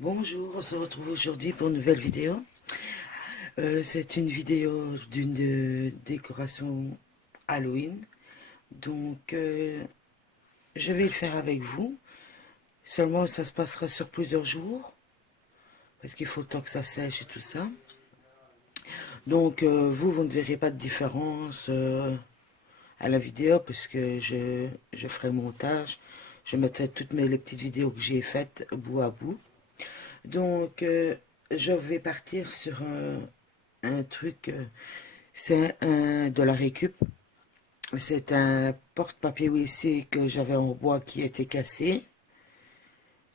Bonjour, on se retrouve aujourd'hui pour une nouvelle vidéo. C'est une vidéo d'une décoration Halloween. Donc, je vais le faire avec vous. Seulement, ça se passera sur plusieurs jours. Parce qu'il faut le temps que ça sèche et tout ça. Donc, vous ne verrez pas de différence à la vidéo. Parce que je ferai le montage. Je mettrai toutes les petites vidéos que j'ai faites bout à bout. Donc, je vais partir sur un truc, c'est de la récup. C'est un porte-papier WC que j'avais en bois qui était cassé.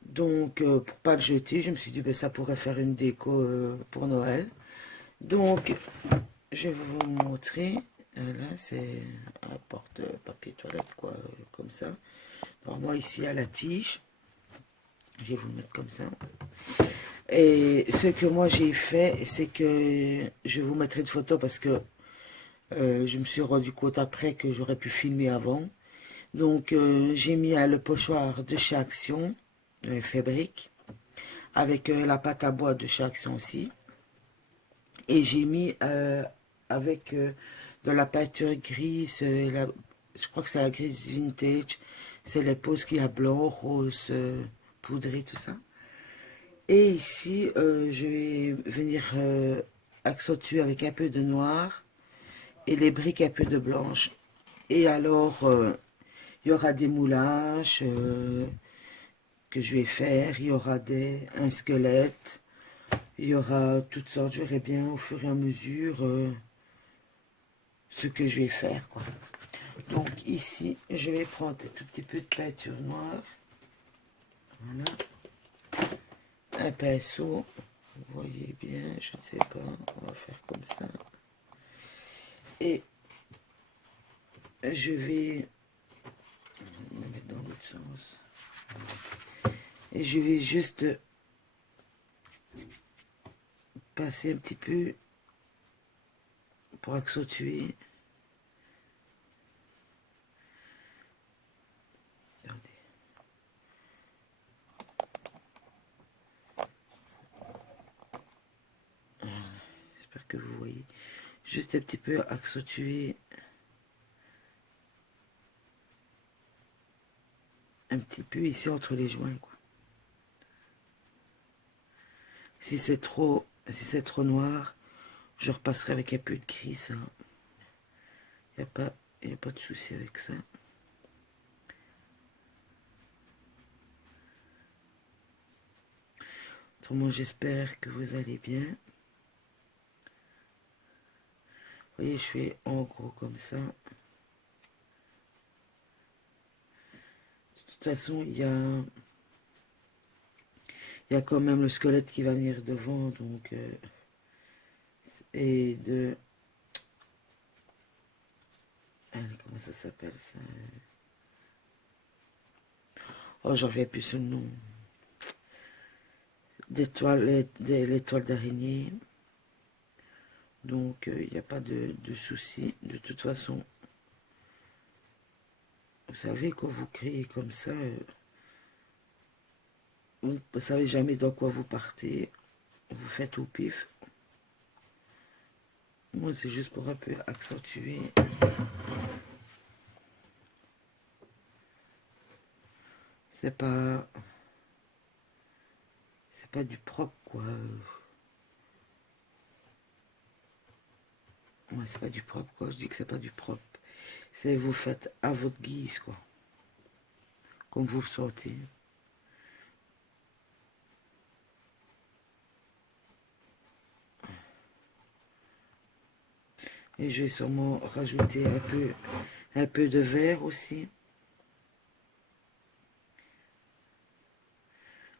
Donc, pour pas le jeter, je me suis dit, ben, ça pourrait faire une déco pour Noël. Donc, je vais vous montrer. Là, c'est un porte-papier toilette, quoi, comme ça. Alors, moi, ici, à la tige. Je vais vous le mettre comme ça. Et ce que moi j'ai fait, c'est que je vous mettrai une photo parce que je me suis rendu compte après que j'aurais pu filmer avant. Donc j'ai mis le pochoir de chez Action, Fabrique, avec la pâte à bois de chez Action aussi. Et j'ai mis avec de la peinture grise, je crois que c'est la grise vintage, c'est les poses qu'il y a blanc, rose, poudré, tout ça. Et ici, je vais venir accentuer avec un peu de noir et les briques un peu de blanche. Et alors, il y aura des moulages que je vais faire, il y aura un squelette, il y aura toutes sortes, je verrai bien au fur et à mesure ce que je vais faire, quoi. Donc ici, je vais prendre un tout petit peu de peinture noire. Voilà. Un pinceau. Vous voyez bien, je ne sais pas, on va faire comme ça. Et je vais me mettre dans l'autre sens. Et je vais juste passer un petit peu pour accentuer. Regardez. J'espère que vous voyez. Juste un petit peu accentuer. Un petit peu ici entre les joints, quoi. Si c'est trop noir, je repasserai avec un peu de gris, ça. Il n'y a pas de souci avec ça. Autrement, j'espère que vous allez bien. Vous voyez, je fais en gros comme ça. De toute façon, il y a quand même le squelette qui va venir devant, donc... et de... Allez, comment ça s'appelle, ça? Oh, j'en reviens plus sur le nom. Les toiles d'araignée. Donc, il n'y a pas de souci. De toute façon, vous savez, quand vous créez comme ça, vous ne savez jamais dans quoi vous partez. Vous faites au pif. Moi, c'est juste pour un peu accentuer. C'est pas du propre, quoi. Ouais, c'est pas du propre, quoi. Je dis que c'est pas du propre. C'est vous faites à votre guise, quoi. Comme vous le sentez. Et je vais sûrement rajouter un peu de vert aussi.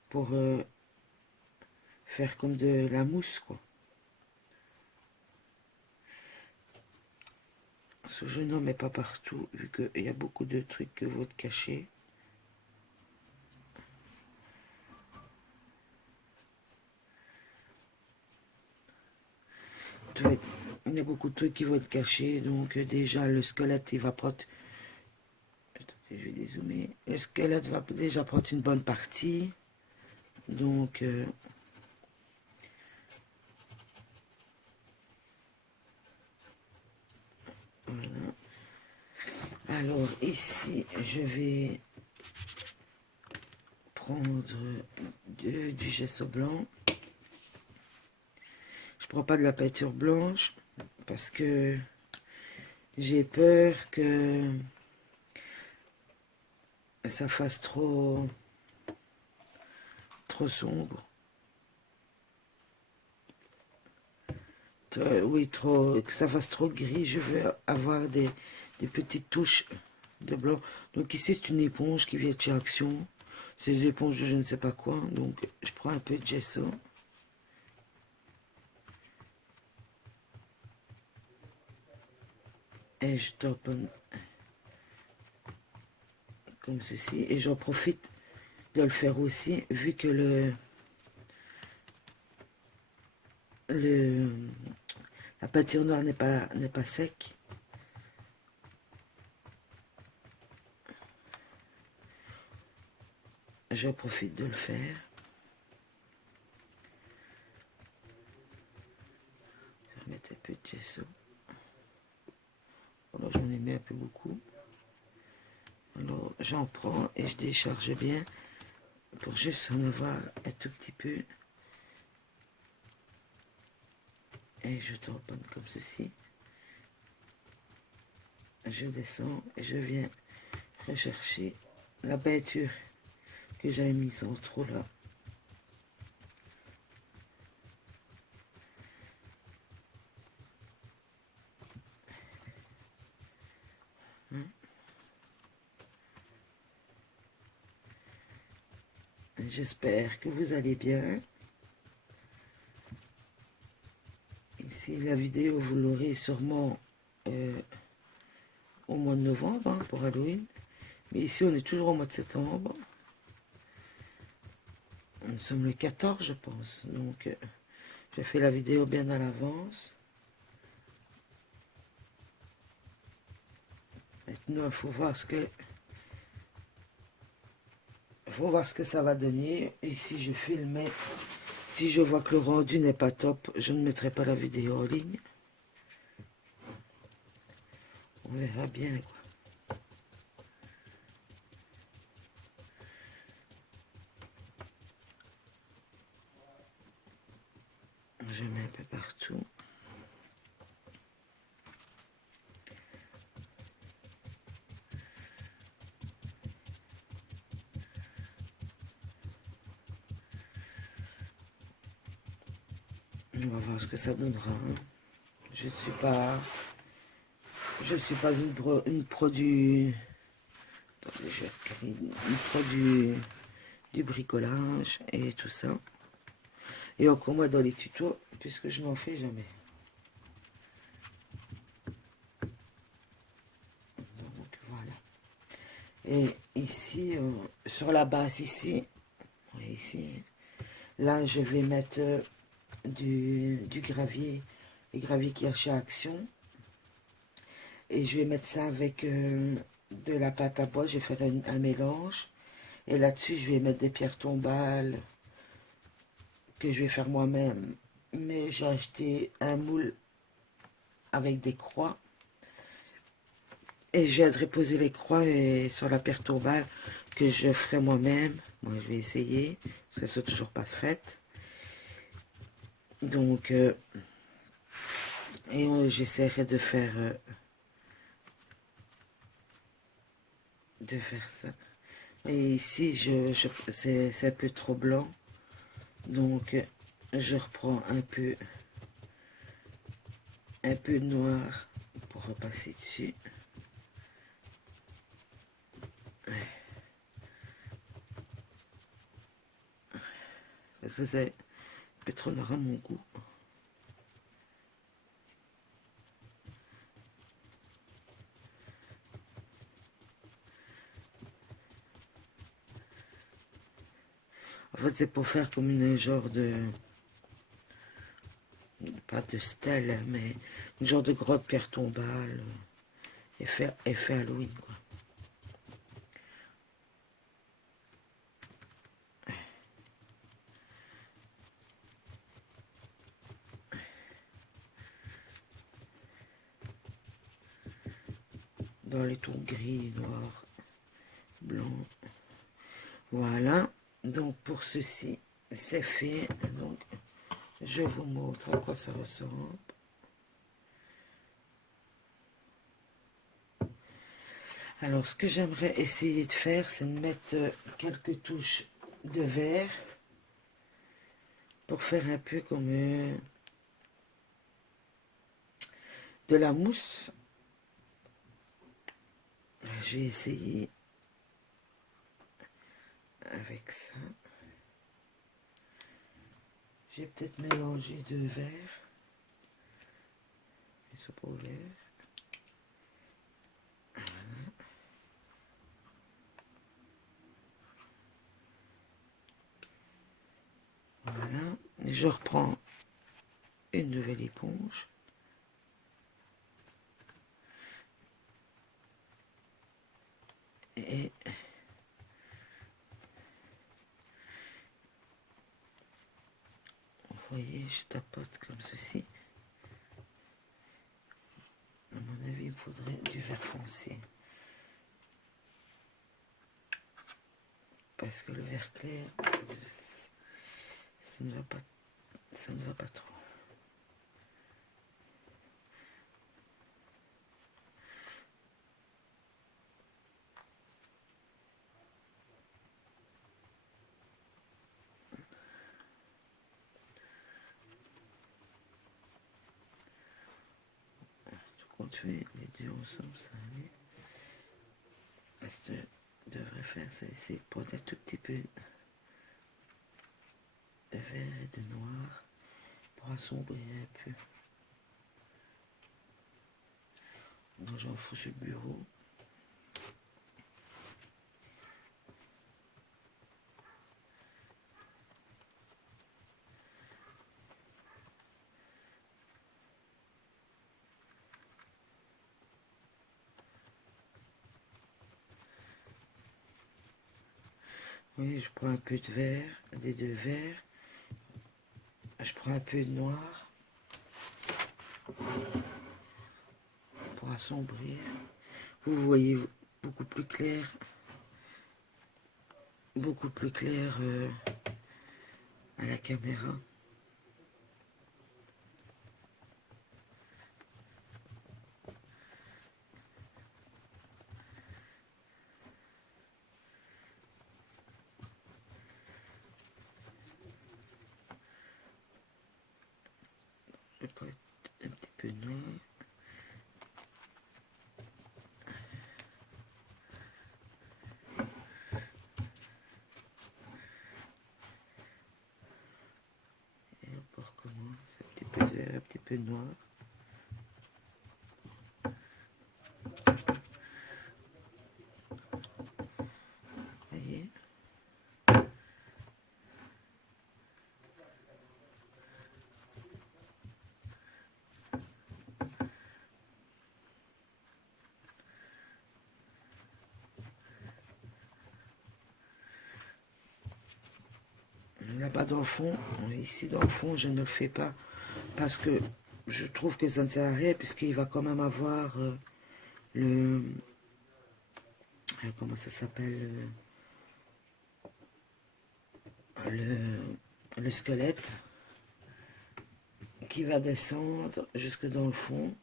Pour faire comme de la mousse, quoi. Je n'en mets pas partout, vu qu'il y a beaucoup de trucs que vous cachez. Il y a beaucoup de trucs qui vont être cachés, donc déjà le squelette, il va prendre... Attendez, je vais dézoomer. Le squelette va déjà prendre une bonne partie. Donc, voilà. Alors, ici, je vais prendre du gesso blanc. Je prends pas de la peinture blanche parce que j'ai peur que ça fasse trop sombre. Oui, que ça fasse trop gris. Je veux avoir des petites touches de blanc. Donc ici, c'est une éponge qui vient de chez Action. Ces éponges de je ne sais pas quoi. Donc, je prends un peu de gesso. Et je taponne comme ceci. Et j'en profite de le faire aussi, vu que la peinture noire n'est pas sec. Je profite de le faire. Je vais remettre un peu de gesso. Alors j'en ai mis un peu beaucoup. Alors j'en prends et je décharge bien pour juste en avoir un tout petit peu. Et je tamponne comme ceci. Je descends et je viens rechercher la peinture que j'avais mise en trop là. J'espère que vous allez bien. Ici, la vidéo, vous l'aurez sûrement au mois de novembre, hein, pour Halloween. Mais ici, on est toujours au mois de septembre. Nous sommes le 14, je pense. Donc, je fais la vidéo bien à l'avance. Maintenant, il faut voir ce que ça va donner. Ici, je filme. Si je vois que le rendu n'est pas top, je ne mettrai pas la vidéo en ligne. On verra bien, quoi. Je mets un peu partout. On va voir ce que ça donnera. Hein. Je ne suis pas une produit. Attendez, je vais regarder, une produit du bricolage et tout ça. Et encore moi dans les tutos, puisque je n'en fais jamais. Donc voilà. Et ici, sur la base ici, là je vais mettre du gravier, les graviers qu'il y a chez Action. Et je vais mettre ça avec de la pâte à bois, je vais faire un mélange. Et là-dessus, je vais mettre des pierres tombales que je vais faire moi-même. Mais j'ai acheté un moule avec des croix. Et je viendrai poser les croix et sur la pierre tombale que je ferai moi-même. Moi, je vais essayer, parce qu'elles ne sont toujours pas faites. Donc, j'essaierai de faire ça. Et ici, c'est un peu trop blanc. Donc, je reprends un peu de noir pour repasser dessus. Parce que c'est un peu trop noir à mon goût. En fait, c'est pour faire comme une genre de... Pas de stèle, mais une genre de grotte pierre tombale. Effet Halloween, quoi. dans les tons gris, noir, blanc. Voilà, donc pour ceci, c'est fait. Donc, je vous montre à quoi ça ressemble. Alors, ce que j'aimerais essayer de faire, c'est de mettre quelques touches de vert pour faire un peu comme de la mousse. Je vais essayer avec ça. J'ai peut-être mélangé deux verres. Ils sont pas ouverts. Voilà. Et je reprends une nouvelle éponge. Et vous voyez, je tapote comme ceci. À mon avis, il me faudrait du vert foncé. Parce que le vert clair, ça ne va pas trop. Quand tu mets les deux ensemble, ça allait. Ce que je devrais faire, c'est essayer de prendre un tout petit peu de vert et de noir pour assombrir un peu. Donc j'en fous sur le bureau. Oui, je prends un peu de vert, des deux verts. Je prends un peu de noir pour assombrir. Vous voyez beaucoup plus clair. Beaucoup plus clair à la caméra. Je prends un petit peu de noir. Et on recommence. Un petit peu de vert, un petit peu de noir. Vous voyez? Là-bas dans le fond, ici dans le fond, je ne le fais pas parce que je trouve que ça ne sert à rien puisqu'il va quand même avoir le... comment ça s'appelle le squelette qui va descendre jusque dans le fond.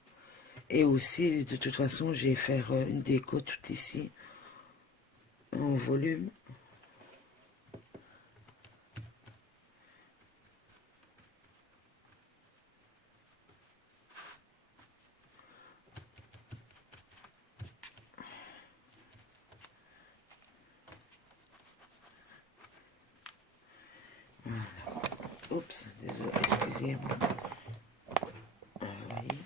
Et aussi, de toute façon, je vais faire une déco tout ici en volume. Voilà. Oups, désolé, excusez-moi. Vous voyez.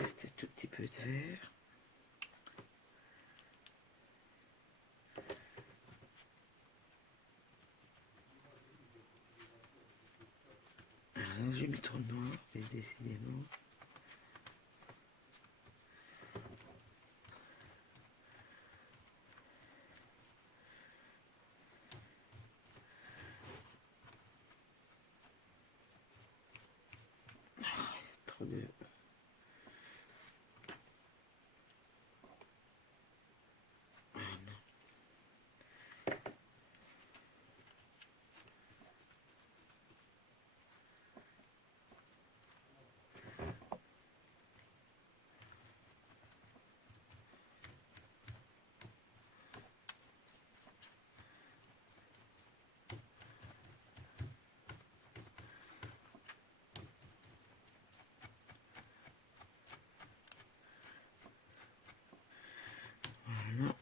Juste un tout petit peu de vert. Alors, j'ai mis trop de noir, mais décidément. trop de... Voilà.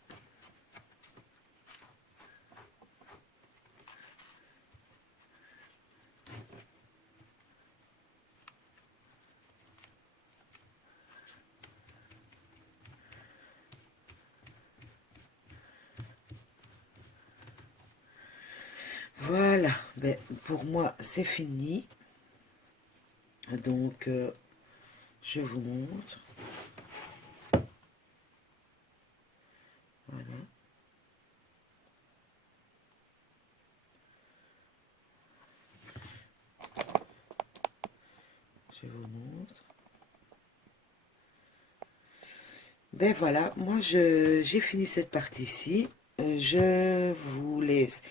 Voilà, ben, pour moi c'est fini. Donc je vous montre. Voilà. Je vous montre. Ben voilà, moi j'ai fini cette partie-ci. Je vous laisse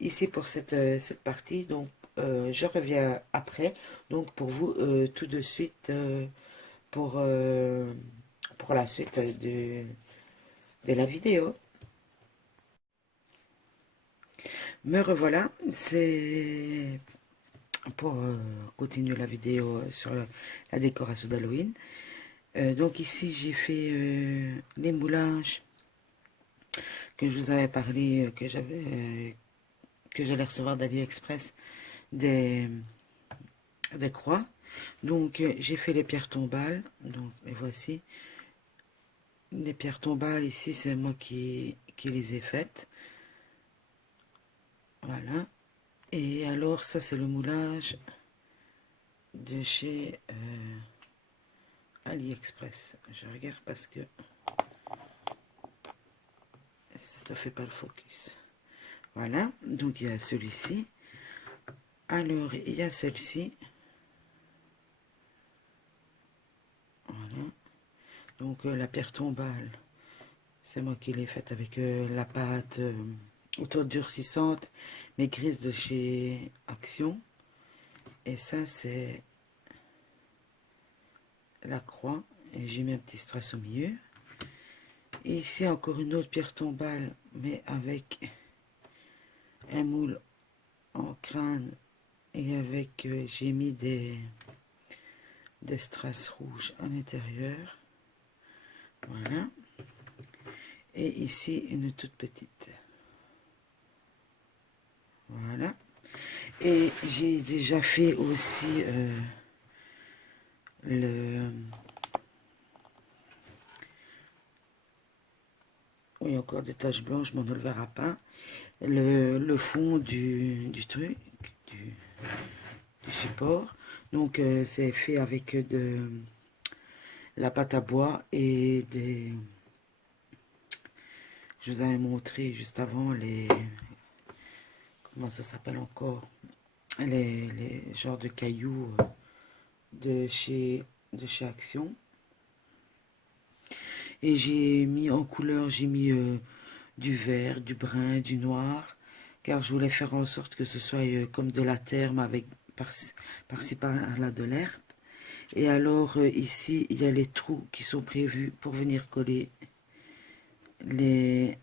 ici pour cette partie. Donc je reviens après. Donc pour vous tout de suite pour la suite de la vidéo. Me revoilà, c'est pour continuer la vidéo sur la décoration d'Halloween. Donc ici j'ai fait les moulages que je vous avais parlé, que j'allais recevoir d'AliExpress, des croix. Donc j'ai fait les pierres tombales. Donc et voici les pierres tombales. Ici c'est moi qui les ai faites. Voilà. Et alors ça c'est le moulage de chez AliExpress. Je regarde parce que ça fait pas le focus. Voilà, donc il y a celui-ci. Alors il y a celle-ci. Voilà. Donc la pierre tombale, c'est moi qui l'ai faite avec la pâte auto durcissante, mais grise de chez Action. Et ça c'est la croix. Et j'ai mis un petit strass au milieu. Et ici encore une autre pierre tombale, mais avec un moule en crâne et avec j'ai mis des strass rouges à l'intérieur. Voilà. Et ici une toute petite. Voilà. Et j'ai déjà fait aussi le... Oui, encore des taches blanches, mais on ne le verra pas. Le fond du truc, du support. Donc c'est fait avec de la pâte à bois et des... Je vous avais montré juste avant les... Comment ça s'appelle encore? Les genres de cailloux de chez Action. Et j'ai mis en couleur, j'ai mis du vert, du brun, du noir, car je voulais faire en sorte que ce soit comme de la terre, mais avec par-ci par-là de l'herbe. Et alors ici, il y a les trous qui sont prévus pour venir coller les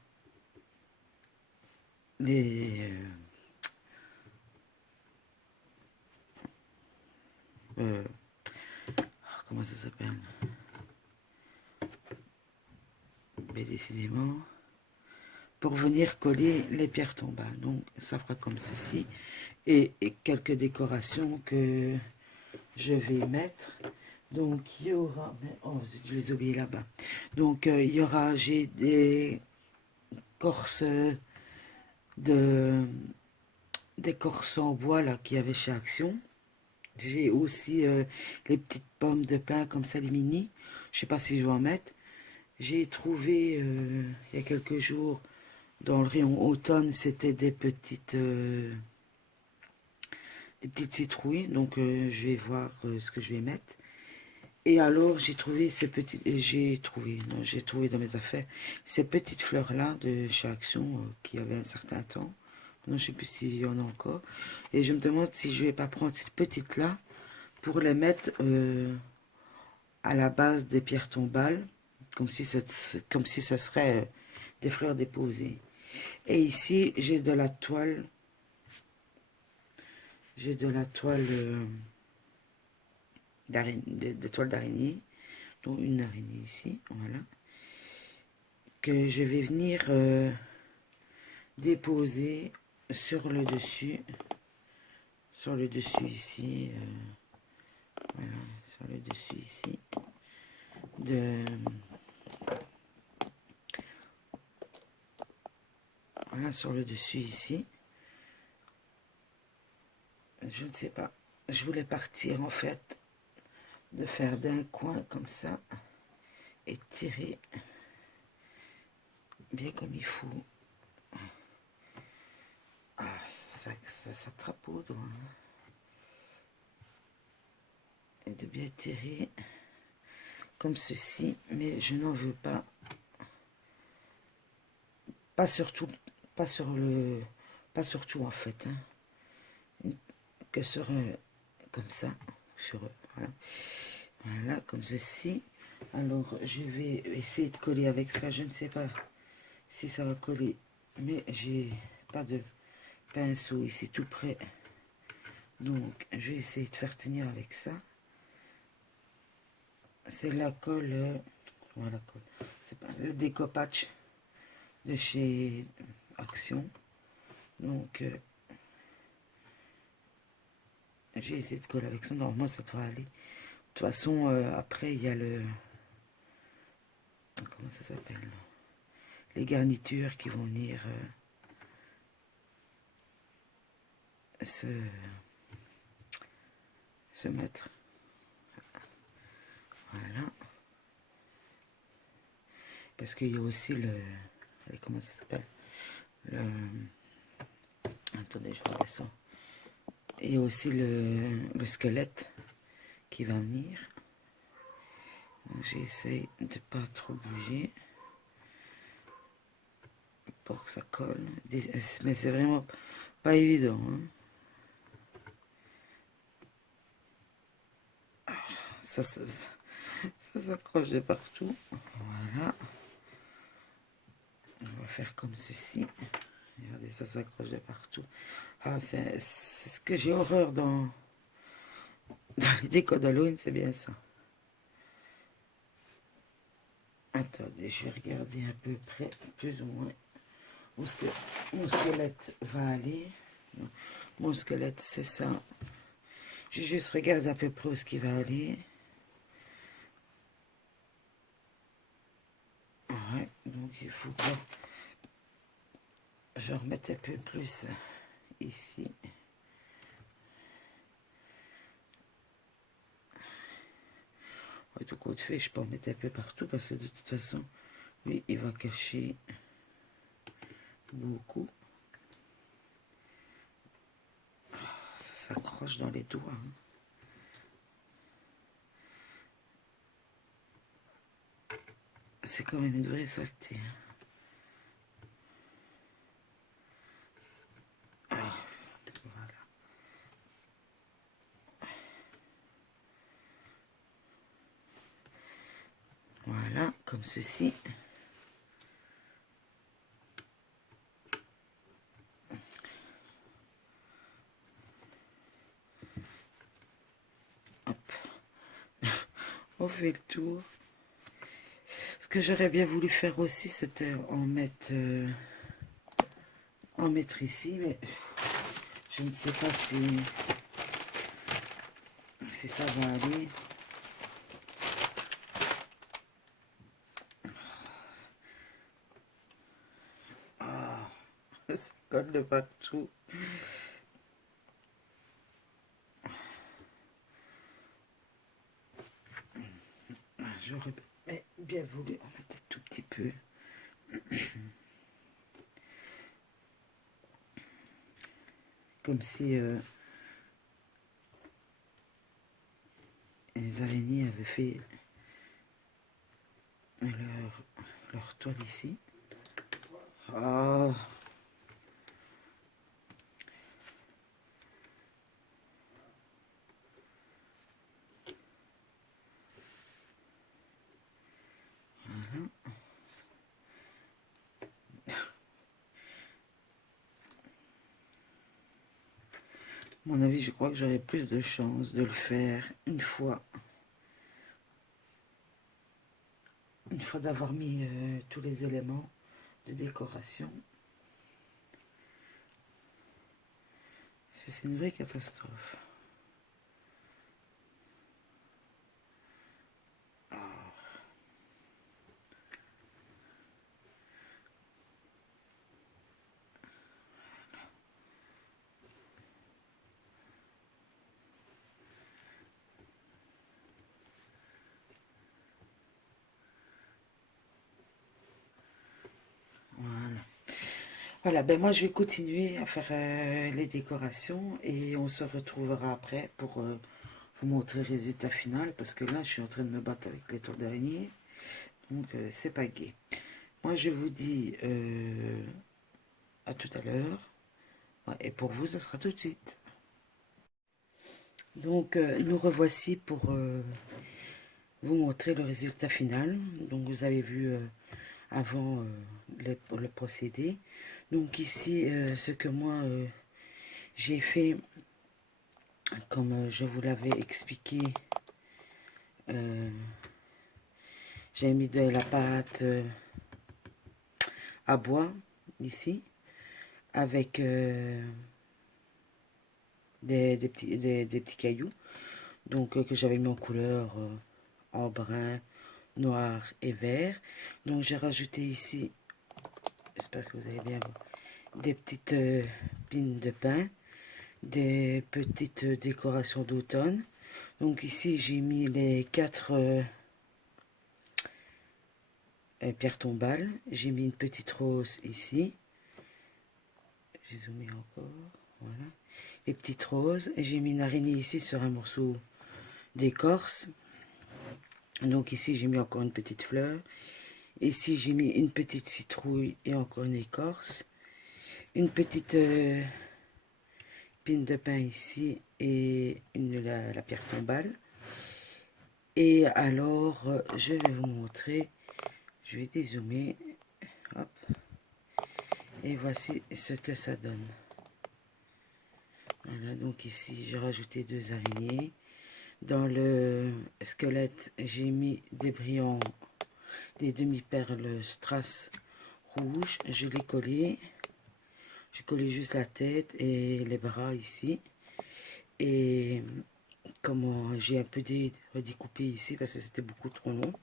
comment ça s'appelle? Mais décidément, pour venir coller les pierres tombales. Donc ça fera comme ceci. Et quelques décorations que je vais mettre. Donc il y aura, mais oh, je les ai oubliés là-bas. Donc il y aura, j'ai des corses des corses en bois là qu'il y avait chez Action. J'ai aussi les petites pommes de pin comme ça, les mini. Je sais pas si je vais en mettre. J'ai trouvé il y a quelques jours dans le rayon automne, c'était des petites citrouilles. Donc je vais voir ce que je vais mettre. Et alors, j'ai trouvé ces petites... non, j'ai trouvé dans mes affaires ces petites fleurs-là de chez Action qui avaient un certain temps. Non, je ne sais plus s'il y en a encore. Et je me demande si je vais pas prendre ces petites-là pour les mettre à la base des pierres tombales, comme si ce serait des fleurs déposées. Et ici, j'ai de la toile. J'ai de la toile des toiles d'araignée, dont une araignée ici, voilà, que je vais venir déposer sur le dessus ici, voilà, sur le dessus ici, de, voilà, sur le dessus ici, je ne sais pas, je voulais partir en fait, de faire d'un coin comme ça, et tirer bien comme il faut. Ah, ça trapaude, hein. Et de bien tirer comme ceci, mais je n'en veux pas. Pas surtout, pas sur le, pas surtout en fait, hein, que sur comme ça, sur voilà, voilà comme ceci. Alors je vais essayer de coller avec ça. Je ne sais pas si ça va coller, mais j'ai pas de pinceau ici tout près, donc je vais essayer de faire tenir avec ça. C'est la colle, voilà, c'est pas le découpage de chez Action, donc j'ai essayé de coller avec ça. Normalement ça devrait aller. De toute façon après il y a le, comment ça s'appelle, les garnitures qui vont venir se mettre, voilà, parce qu'il y a aussi le, comment ça s'appelle, le, attendez je vois ça, il y a aussi le squelette qui va venir. J'essaie de pas trop bouger pour que ça colle, mais c'est vraiment pas évident, hein. Ça s'accroche de partout. Voilà, on va faire comme ceci. Regardez, ça s'accroche de partout. Ah, c'est ce que j'ai horreur dans les décos d'Halloween, c'est bien ça. Attendez, je vais regarder à peu près, plus ou moins, où ce que mon squelette va aller. Mon squelette, c'est ça. J'ai juste regardé à peu près où ce qui va aller. Ouais, donc il faut que je remette un peu plus ici. Ouais, tout compte fait, je peux en mettre un peu partout parce que de toute façon, lui, il va cacher beaucoup. Ça s'accroche dans les doigts, hein. C'est quand même une vraie saleté, hein. Ah, voilà. Voilà, comme ceci. Hop. On fait le tour. Ce que j'aurais bien voulu faire aussi, c'était en mettre ici, mais je ne sais pas si ça va aller. Ah, ça colle de partout. J'aurais bien voulu en mettre un tout petit peu. Comme si les araignées avaient fait leur toile ici. Oh. Voilà. À mon avis, je crois que j'aurais plus de chance de le faire une fois d'avoir mis tous les éléments de décoration. C'est une vraie catastrophe. Voilà. Voilà, ben moi je vais continuer à faire les décorations et on se retrouvera après pour vous montrer le résultat final parce que là je suis en train de me battre avec les tours d'araignée, donc c'est pas gai. Moi je vous dis à tout à l'heure, ouais, et pour vous ce sera tout de suite. Donc nous revoici pour vous montrer le résultat final. Donc vous avez vu avant le procédé. Donc ici ce que moi j'ai fait, comme je vous l'avais expliqué, j'ai mis de la pâte à bois ici avec des petits cailloux, donc que j'avais mis en couleur en brun, noir et vert. Donc j'ai rajouté ici, j'espère que vous allez bien voir, des petites pines de pin, des petites décorations d'automne. Donc ici j'ai mis les 4 pierres tombales. J'ai mis une petite rose ici. J'ai zoomé encore. Voilà. Les petites roses. Et j'ai mis une araignée ici sur un morceau d'écorce. Donc ici j'ai mis encore une petite fleur. Ici j'ai mis une petite citrouille et encore une écorce. Une petite pine de pin ici et la pierre tombale. Et alors je vais vous montrer. Je vais dézoomer. Hop. Et voici ce que ça donne. Voilà, donc ici j'ai rajouté 2 araignées. Dans le squelette, j'ai mis des brillants, des demi-perles strass rouges. Je les collé. J'ai collé juste la tête et les bras ici. Et comment j'ai un peu redécoupé ici parce que c'était beaucoup trop long.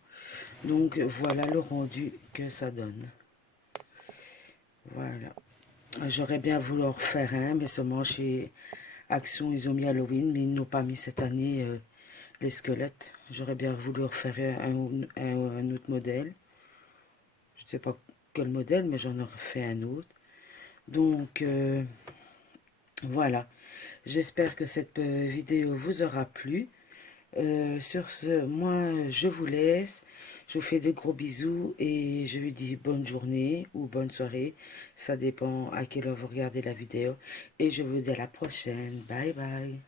Donc voilà le rendu que ça donne. Voilà. J'aurais bien voulu en refaire un, mais seulement chez Action, ils ont mis Halloween, mais ils n'ont pas mis cette année les squelettes. J'aurais bien voulu refaire un autre modèle. Je ne sais pas quel modèle, mais j'en aurais fait un autre. Donc, voilà. J'espère que cette vidéo vous aura plu. Sur ce, moi, je vous laisse. Je vous fais de gros bisous et je vous dis bonne journée ou bonne soirée. Ça dépend à quelle heure vous regardez la vidéo. Et je vous dis à la prochaine. Bye bye.